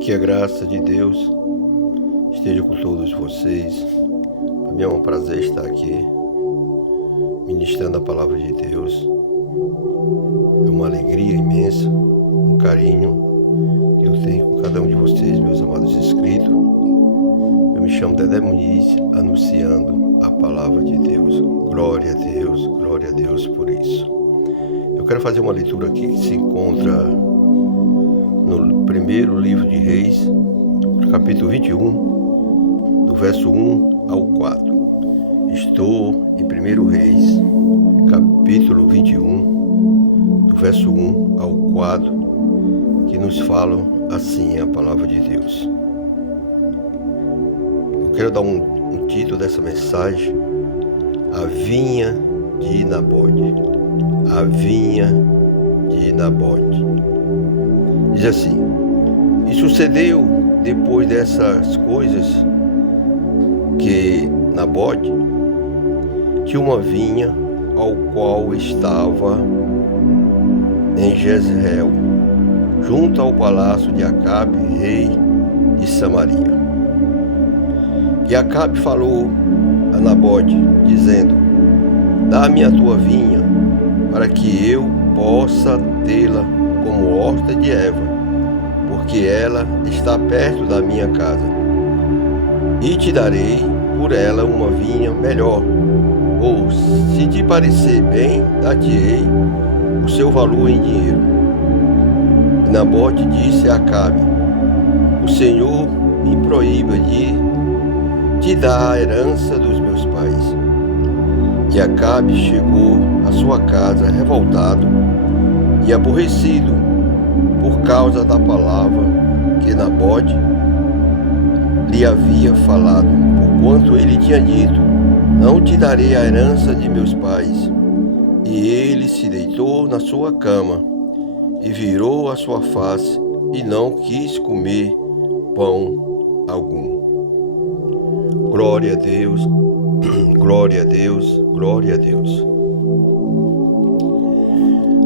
Que a graça de Deus esteja com todos vocês. Para mim é um prazer estar aqui ministrando a palavra de Deus. É uma alegria imensa, um carinho que eu tenho com cada um de vocês, meus amados inscritos. Eu me chamo Dedé Muniz, anunciando a palavra de Deus. Glória a Deus por isso. Eu quero fazer uma leitura aqui que se encontra no primeiro livro de Reis, capítulo 21, do verso 1 ao 4. Estou em 1 Reis, capítulo 21, do verso 1 ao 4, que nos falam assim a palavra de Deus. Eu quero dar um título dessa mensagem: A Vinha de Nabote. A Vinha de Nabote. Diz assim: E sucedeu depois dessas coisas que Nabote tinha uma vinha ao qual estava em Jezreel, junto ao palácio de Acabe, rei de Samaria. E Acabe falou a Nabote, dizendo: Dá-me a tua vinha, para que eu possa tê-la como horta de erva, porque ela está perto da minha casa. E te darei por ela uma vinha melhor, ou, se te parecer bem, dar-te-ei o seu valor em dinheiro. E Nabote disse a Acabe: O Senhor me proíba de te dar a herança dos meus pais. E Acabe chegou à sua casa revoltado e aborrecido por causa da palavra que Nabote lhe havia falado, porquanto ele tinha dito: Não te darei a herança de meus pais. E ele se deitou na sua cama e virou a sua face e não quis comer pão algum. Glória a Deus, glória a Deus, glória a Deus.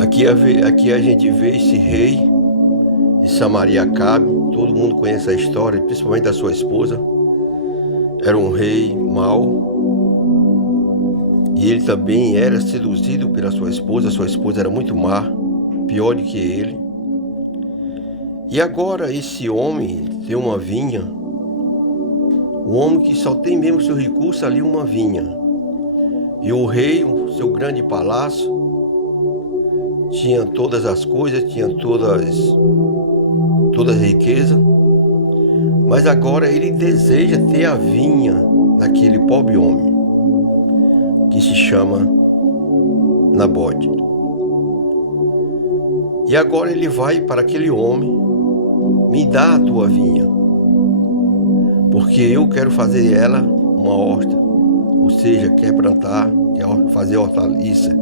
Aqui a gente vê esse rei de Samaria, Acabe. Todo mundo conhece a história, principalmente da sua esposa. Era um rei mau. E ele também era seduzido pela sua esposa. Sua esposa era muito má, pior do que ele. E agora esse homem tem uma vinha. Um homem que só tem mesmo seu recurso ali, uma vinha. E o rei, o seu grande palácio, tinha todas as coisas, tinha toda a riqueza. Mas agora ele deseja ter a vinha daquele pobre homem, que se chama Nabote. E agora ele vai para aquele homem: Me dá a tua vinha, porque eu quero fazer ela uma horta, ou seja, quer plantar, quer fazer hortaliça.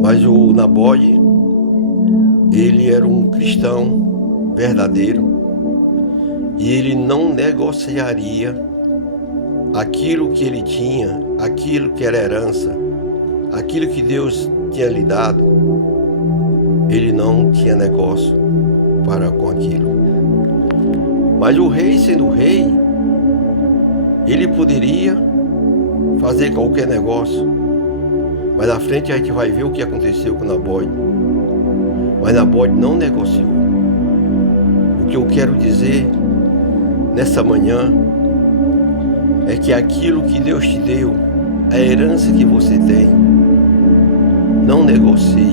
Mas o Nabote, ele era um cristão verdadeiro e ele não negociaria aquilo que ele tinha, aquilo que era herança, aquilo que Deus tinha lhe dado. Ele não tinha negócio para com aquilo. Mas o rei, sendo rei, ele poderia fazer qualquer negócio. Mas na frente a gente vai ver o que aconteceu com Nabote. Mas Nabote não negociou. O que eu quero dizer nessa manhã é que aquilo que Deus te deu, a herança que você tem, não negocie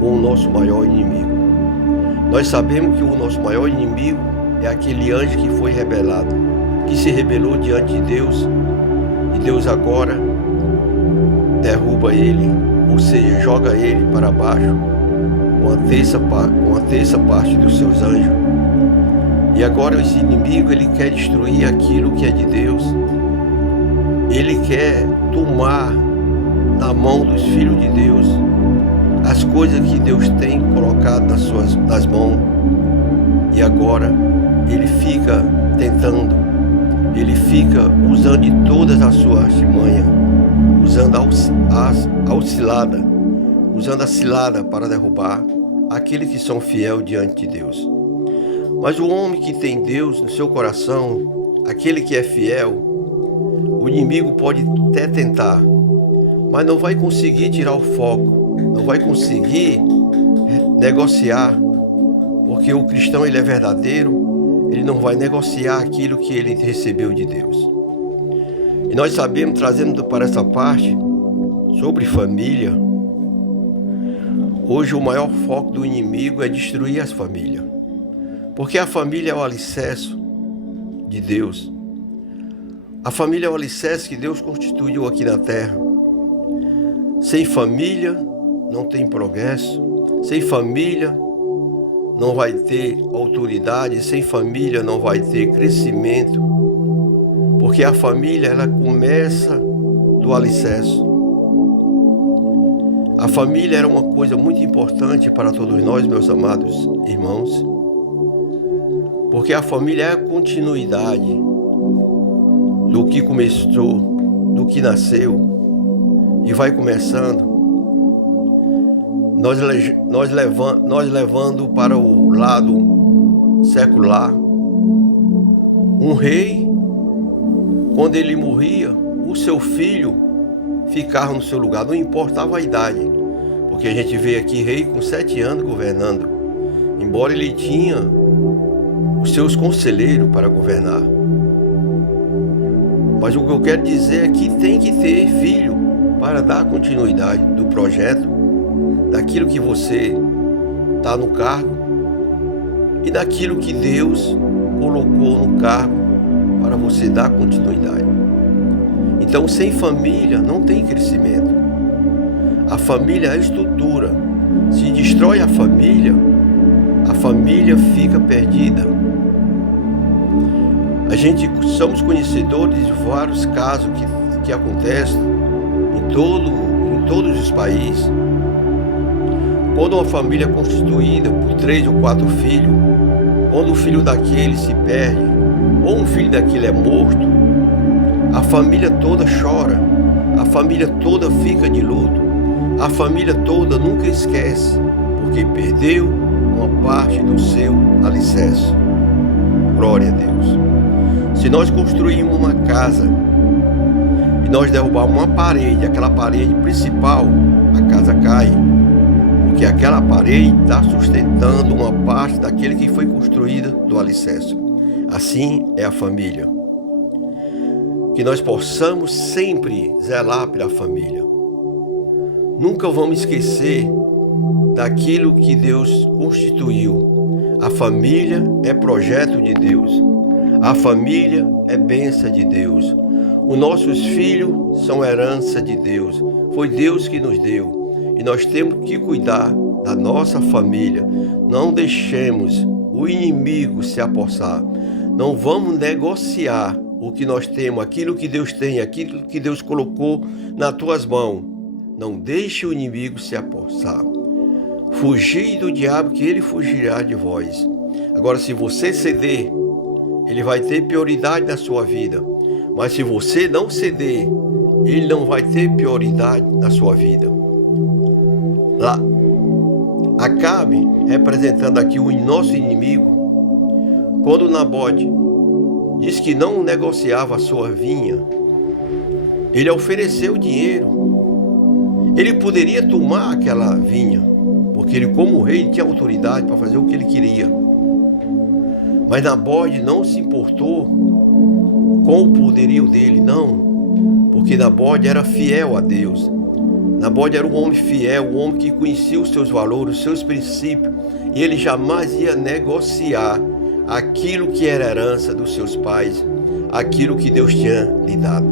com o nosso maior inimigo. Nós sabemos que o nosso maior inimigo é aquele anjo que foi rebelado, que se rebelou diante de Deus, e Deus agora derruba ele, ou seja, joga ele para baixo com a terça parte dos seus anjos. E agora esse inimigo, ele quer destruir aquilo que é de Deus. Ele quer tomar na mão dos filhos de Deus as coisas que Deus tem colocado nas mãos. E agora ele fica tentando, ele fica usando de todas as suas artimanhas, usando usando a cilada para derrubar aqueles que são fiéis diante de Deus. Mas o homem que tem Deus no seu coração, aquele que é fiel, o inimigo pode até tentar, mas não vai conseguir tirar o foco, não vai conseguir negociar, porque o cristão, ele é verdadeiro, ele não vai negociar aquilo que ele recebeu de Deus. E nós sabemos, trazendo para essa parte sobre família, hoje o maior foco do inimigo é destruir as famílias, porque a família é o alicerce de Deus. A família é o alicerce que Deus constituiu aqui na terra. Sem família não tem progresso, sem família não vai ter autoridade, sem família não vai ter crescimento, porque a família, ela começa do alicerce. A família era uma coisa muito importante para todos nós, meus amados irmãos, porque a família é a continuidade do que começou, do que nasceu e vai começando. Nós levando para o lado secular, um rei, quando ele morria, o seu filho ficava no seu lugar, não importava a idade, porque a gente vê aqui rei com 7 anos governando, embora ele tinha os seus conselheiros para governar. Mas o que eu quero dizer é que tem que ter filho para dar continuidade do projeto, daquilo que você está no cargo e daquilo que Deus colocou no cargo para você dar continuidade. Então, sem família não tem crescimento. A família é a estrutura. Se destrói a família fica perdida. A gente somos conhecedores de vários casos que acontecem em todos os países. Quando uma família é constituída por 3 ou 4 filhos, quando o filho daquele se perde, ou um filho daquele é morto, a família toda chora, a família toda fica de luto, a família toda nunca esquece, porque perdeu uma parte do seu alicerce. Glória a Deus. Se nós construirmos uma casa e nós derrubarmos uma parede, aquela parede principal, a casa cai, porque aquela parede está sustentando uma parte daquele que foi construída do alicerce. Assim é a família. Que nós possamos sempre zelar pela família. Nunca vamos esquecer daquilo que Deus constituiu. A família é projeto de Deus. A família é bênção de Deus. Os nossos filhos são herança de Deus. Foi Deus que nos deu. E nós temos que cuidar da nossa família. Não deixemos o inimigo se apossar. Não vamos negociar o que nós temos, aquilo que Deus tem, aquilo que Deus colocou nas tuas mãos. Não deixe o inimigo se apossar. Fugir do diabo, que ele fugirá de vós. Agora, se você ceder, ele vai ter prioridade na sua vida. Mas se você não ceder, ele não vai ter prioridade na sua vida. Lá, Acabe, representando aqui o nosso inimigo, quando Nabote diz que não negociava a sua vinha, ele ofereceu dinheiro. Ele poderia tomar aquela vinha, porque ele, como rei, tinha autoridade para fazer o que ele queria. Mas Nabote não se importou com o poderio dele, não, porque Nabote era fiel a Deus. Nabote era um homem fiel, um homem que conhecia os seus valores, os seus princípios, e ele jamais ia negociar aquilo que era herança dos seus pais, aquilo que Deus tinha lhe dado.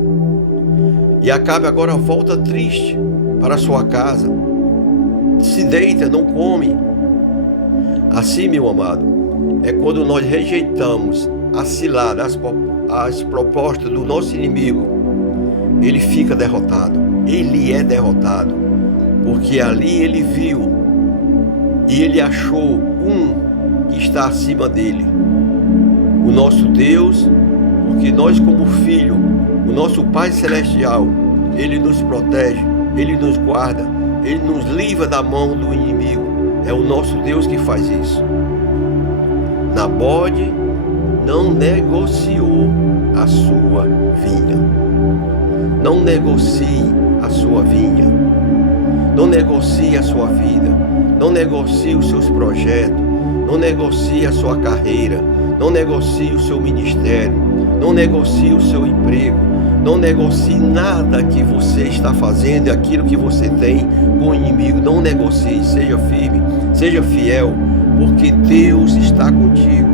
E Acabe agora volta triste para sua casa, se deita, não come. Assim, meu amado, é quando nós rejeitamos a cilada, as propostas do nosso inimigo, ele fica derrotado. Ele é derrotado, porque ali ele viu e ele achou um que está acima dele, o nosso Deus, porque nós, como filho, o nosso Pai Celestial, ele nos protege, ele nos guarda, ele nos livra da mão do inimigo. É o nosso Deus que faz isso. Nabode não negociou a sua vinha. Não negocie a sua vinha. Não negocie a sua vida. Não negocie os seus projetos. Não negocie a sua carreira. Não negocie o seu ministério. Não negocie o seu emprego. Não negocie nada que você está fazendo e aquilo que você tem com o inimigo. Não negocie, seja firme, seja fiel, porque Deus está contigo.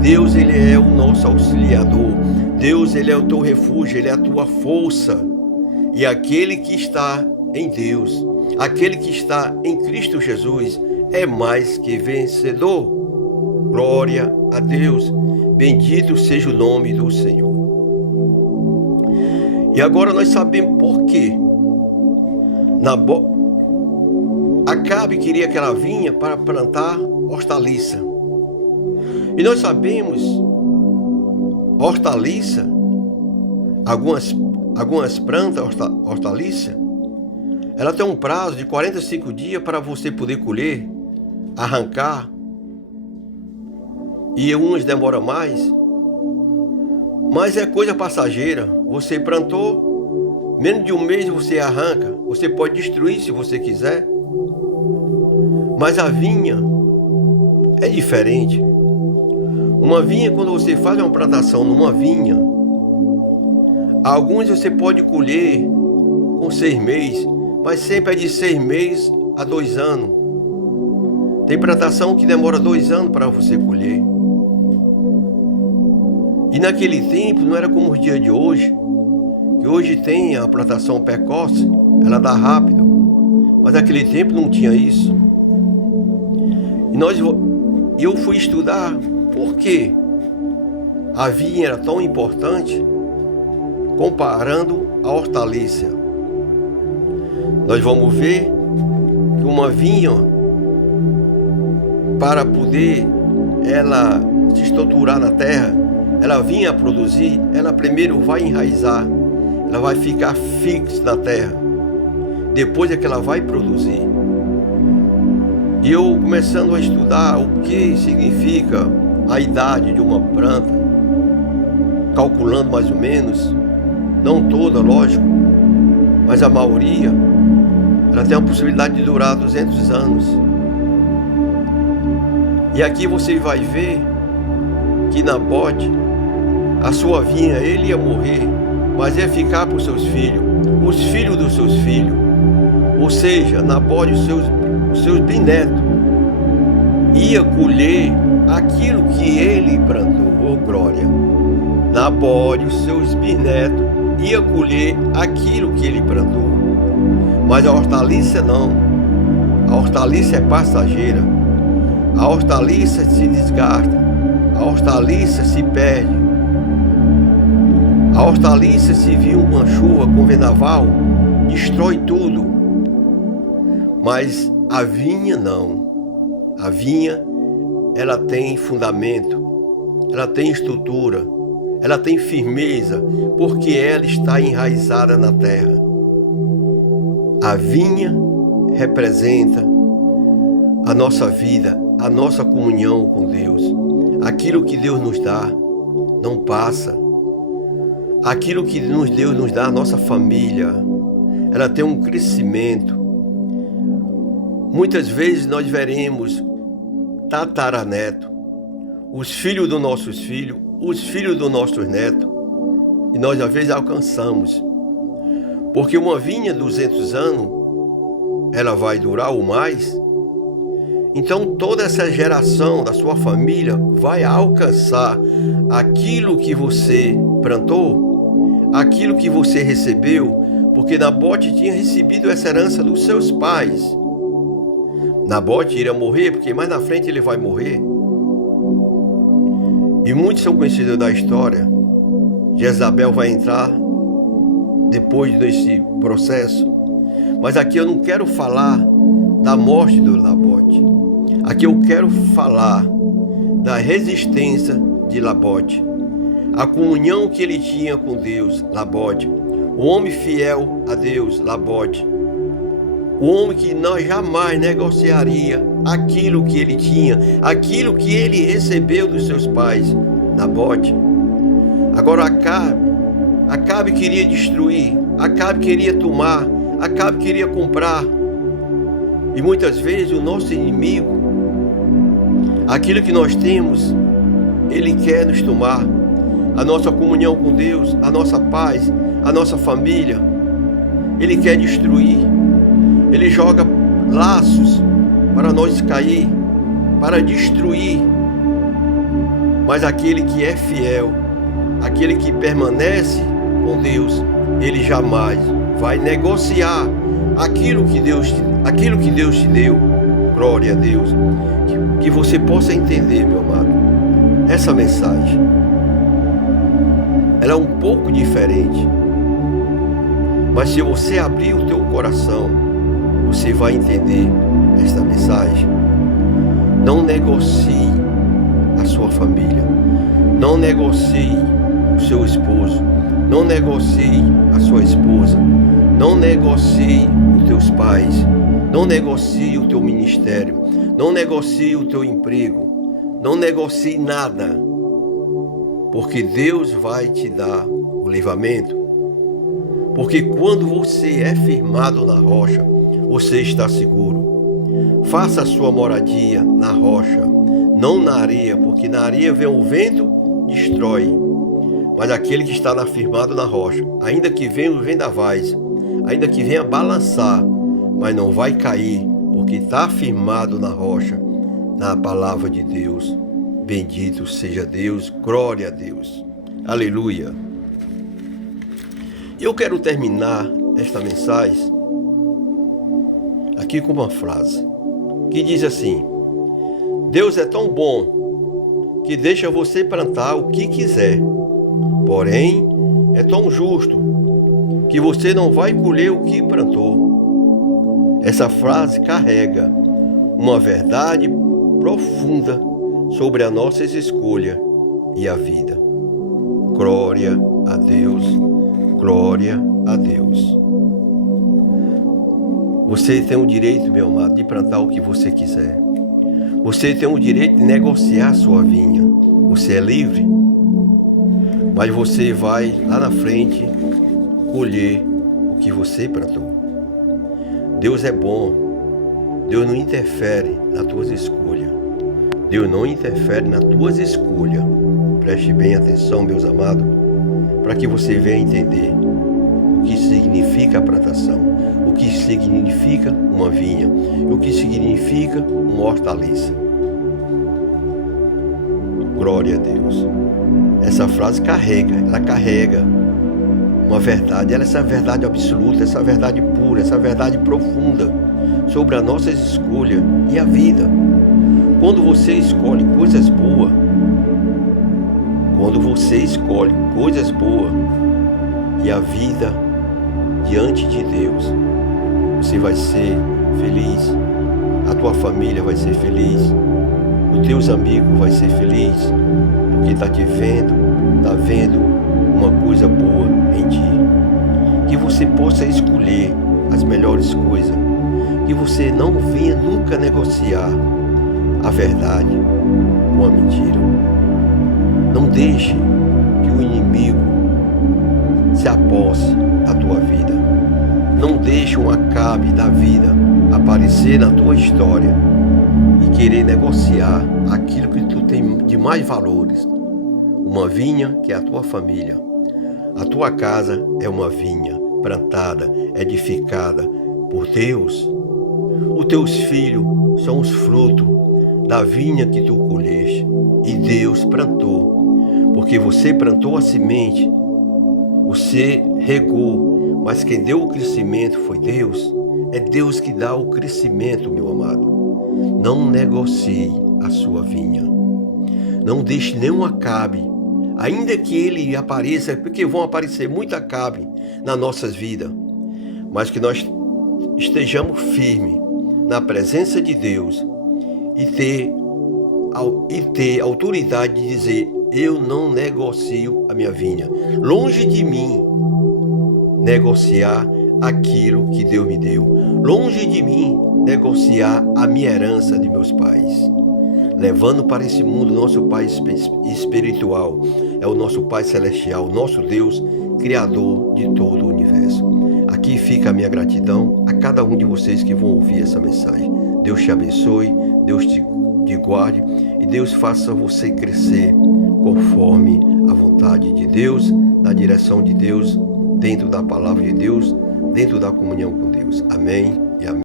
Deus, Ele é o nosso auxiliador. Deus, Ele é o teu refúgio, Ele é a tua força. E aquele que está em Deus, aquele que está em Cristo Jesus, é mais que vencedor. Glória a Deus. Bendito seja o nome do Senhor. E agora nós sabemos por quê. Acabe queria que ela vinha para plantar hortaliça. E nós sabemos, hortaliça, algumas plantas hortaliça, ela tem um prazo de 45 dias para você poder colher, arrancar, e umas demoram mais, mas é coisa passageira. Você plantou, menos de um mês você arranca, você pode destruir se você quiser, mas a vinha é diferente. Uma vinha, quando você faz uma plantação numa vinha, alguns você pode colher com 6 meses, mas sempre é de 6 meses a 2 anos. Tem plantação que demora 2 anos para você colher. E naquele tempo não era como os dias de hoje, que hoje tem a plantação precoce, ela dá rápido, mas naquele tempo não tinha isso. E eu fui estudar por que a vinha era tão importante comparando a hortaliça. Nós vamos ver que uma vinha, para poder ela se estruturar na terra, ela vinha a produzir, ela primeiro vai enraizar, ela vai ficar fixa na terra, depois é que ela vai produzir. E eu começando a estudar o que significa a idade de uma planta, calculando mais ou menos, não toda, lógico, mas a maioria, ela tem a possibilidade de durar 200 anos. E aqui você vai ver que Nabode, a sua vinha, ele ia morrer, mas ia ficar para os seus filhos, os filhos dos seus filhos. Ou seja, Nabode, os seus bisnetos, ia colher aquilo que ele plantou. Oh, glória! Nabode, os seus bisnetos, ia colher aquilo que ele plantou. Mas a hortaliça não. A hortaliça é passageira. A hortaliça se desgasta. A hortaliça se perde. A hortaliça, se vir uma chuva com vendaval, destrói tudo. Mas a vinha não. A vinha, ela tem fundamento, ela tem estrutura, ela tem firmeza, porque ela está enraizada na terra. A vinha representa a nossa vida, a nossa comunhão com Deus. Aquilo que Deus nos dá não passa. Aquilo que Deus nos dá, a nossa família, ela tem um crescimento. Muitas vezes nós veremos tataraneto, os filhos dos nossos filhos, os filhos dos nossos netos, e nós às vezes alcançamos. Porque uma vinha de 200 anos, ela vai durar ou mais. Então toda essa geração da sua família vai alcançar aquilo que você plantou, aquilo que você recebeu, porque Nabode tinha recebido essa herança dos seus pais. Nabode iria morrer, porque mais na frente ele vai morrer. E muitos são conhecidos da história. Jezabel vai entrar depois desse processo. Mas aqui eu não quero falar da morte do Nabode. Aqui eu quero falar da resistência de Nabode. A comunhão que ele tinha com Deus, Nabode. O homem fiel a Deus, Nabode. O homem que não jamais negociaria aquilo que ele tinha, aquilo que ele recebeu dos seus pais, Nabote. Agora Acabe queria destruir, Acabe queria tomar, Acabe queria comprar. E muitas vezes o nosso inimigo, aquilo que nós temos, ele quer nos tomar. A nossa comunhão com Deus, a nossa paz, a nossa família, ele quer destruir. Ele joga laços para nós cair, para destruir. Mas aquele que é fiel, aquele que permanece com Deus, ele jamais vai negociar aquilo que Deus te deu. Glória a Deus. Que você possa entender, meu amado, essa mensagem, ela é um pouco diferente, mas se você abrir o teu coração, você vai entender esta mensagem. Não negocie a sua família, não negocie o seu esposo, não negocie a sua esposa, não negocie os teus pais, não negocie o teu ministério, não negocie o teu emprego, não negocie nada, porque Deus vai te dar o livramento. Porque quando você é firmado na rocha, você está seguro. Faça a sua moradia na rocha, não na areia, porque na areia vem o vento, destrói. Mas aquele que está firmado na rocha, ainda que venha os vendavais, ainda que venha balançar, mas não vai cair, porque está firmado na rocha, na palavra de Deus. Bendito seja Deus, glória a Deus. Aleluia. Eu quero terminar esta mensagem aqui com uma frase que diz assim: Deus é tão bom que deixa você plantar o que quiser, porém é tão justo que você não vai colher o que plantou. Essa frase carrega uma verdade profunda sobre as nossas escolhas e a vida. Glória a Deus, glória a Deus. Você tem o direito, meu amado, de plantar o que você quiser. Você tem o direito de negociar a sua vinha. Você é livre. Mas você vai lá na frente colher o que você plantou. Deus é bom. Deus não interfere nas tuas escolhas. Deus não interfere nas tuas escolhas. Preste bem atenção, meus amados, para que você venha entender o que significa a plantação, o que significa uma vinha, o que significa uma hortaliça. Glória a Deus. Essa frase ela carrega uma verdade, essa verdade absoluta, essa verdade pura, essa verdade profunda sobre as nossas escolhas e a vida. Quando você escolhe coisas boas, e a vida diante de Deus, você vai ser feliz, a tua família vai ser feliz, os teus amigos vão ser felizes, porque está vendo uma coisa boa em ti. Que você possa escolher as melhores coisas, que você não venha nunca negociar a verdade com a mentira. Não deixe que o inimigo se aposse da tua vida. Não deixe um Acabe da vida aparecer na tua história e querer negociar aquilo que tu tem de mais valores. Uma vinha que é a tua família. A tua casa é uma vinha plantada, edificada por Deus. Os teus filhos são os frutos da vinha que tu colheste e Deus plantou. Porque você plantou a semente, você regou, mas quem deu o crescimento foi Deus. É Deus que dá o crescimento, meu amado. Não negocie a sua vinha. Não deixe nenhum Acabe, ainda que ele apareça, porque vão aparecer muito Acabe nas nossas vidas, mas que nós estejamos firmes na presença de Deus e ter autoridade de dizer: eu não negocio a minha vinha. Longe de mim negociar aquilo que Deus me deu. Longe de mim negociar a minha herança de meus pais, levando para esse mundo nosso Pai espiritual, é o nosso Pai celestial, nosso Deus, Criador de todo o universo. Aqui fica a minha gratidão a cada um de vocês que vão ouvir essa mensagem. Deus te abençoe, Deus te guarde e Deus faça você crescer conforme a vontade de Deus, na direção de Deus, dentro da palavra de Deus, dentro da comunhão com Deus. Amém.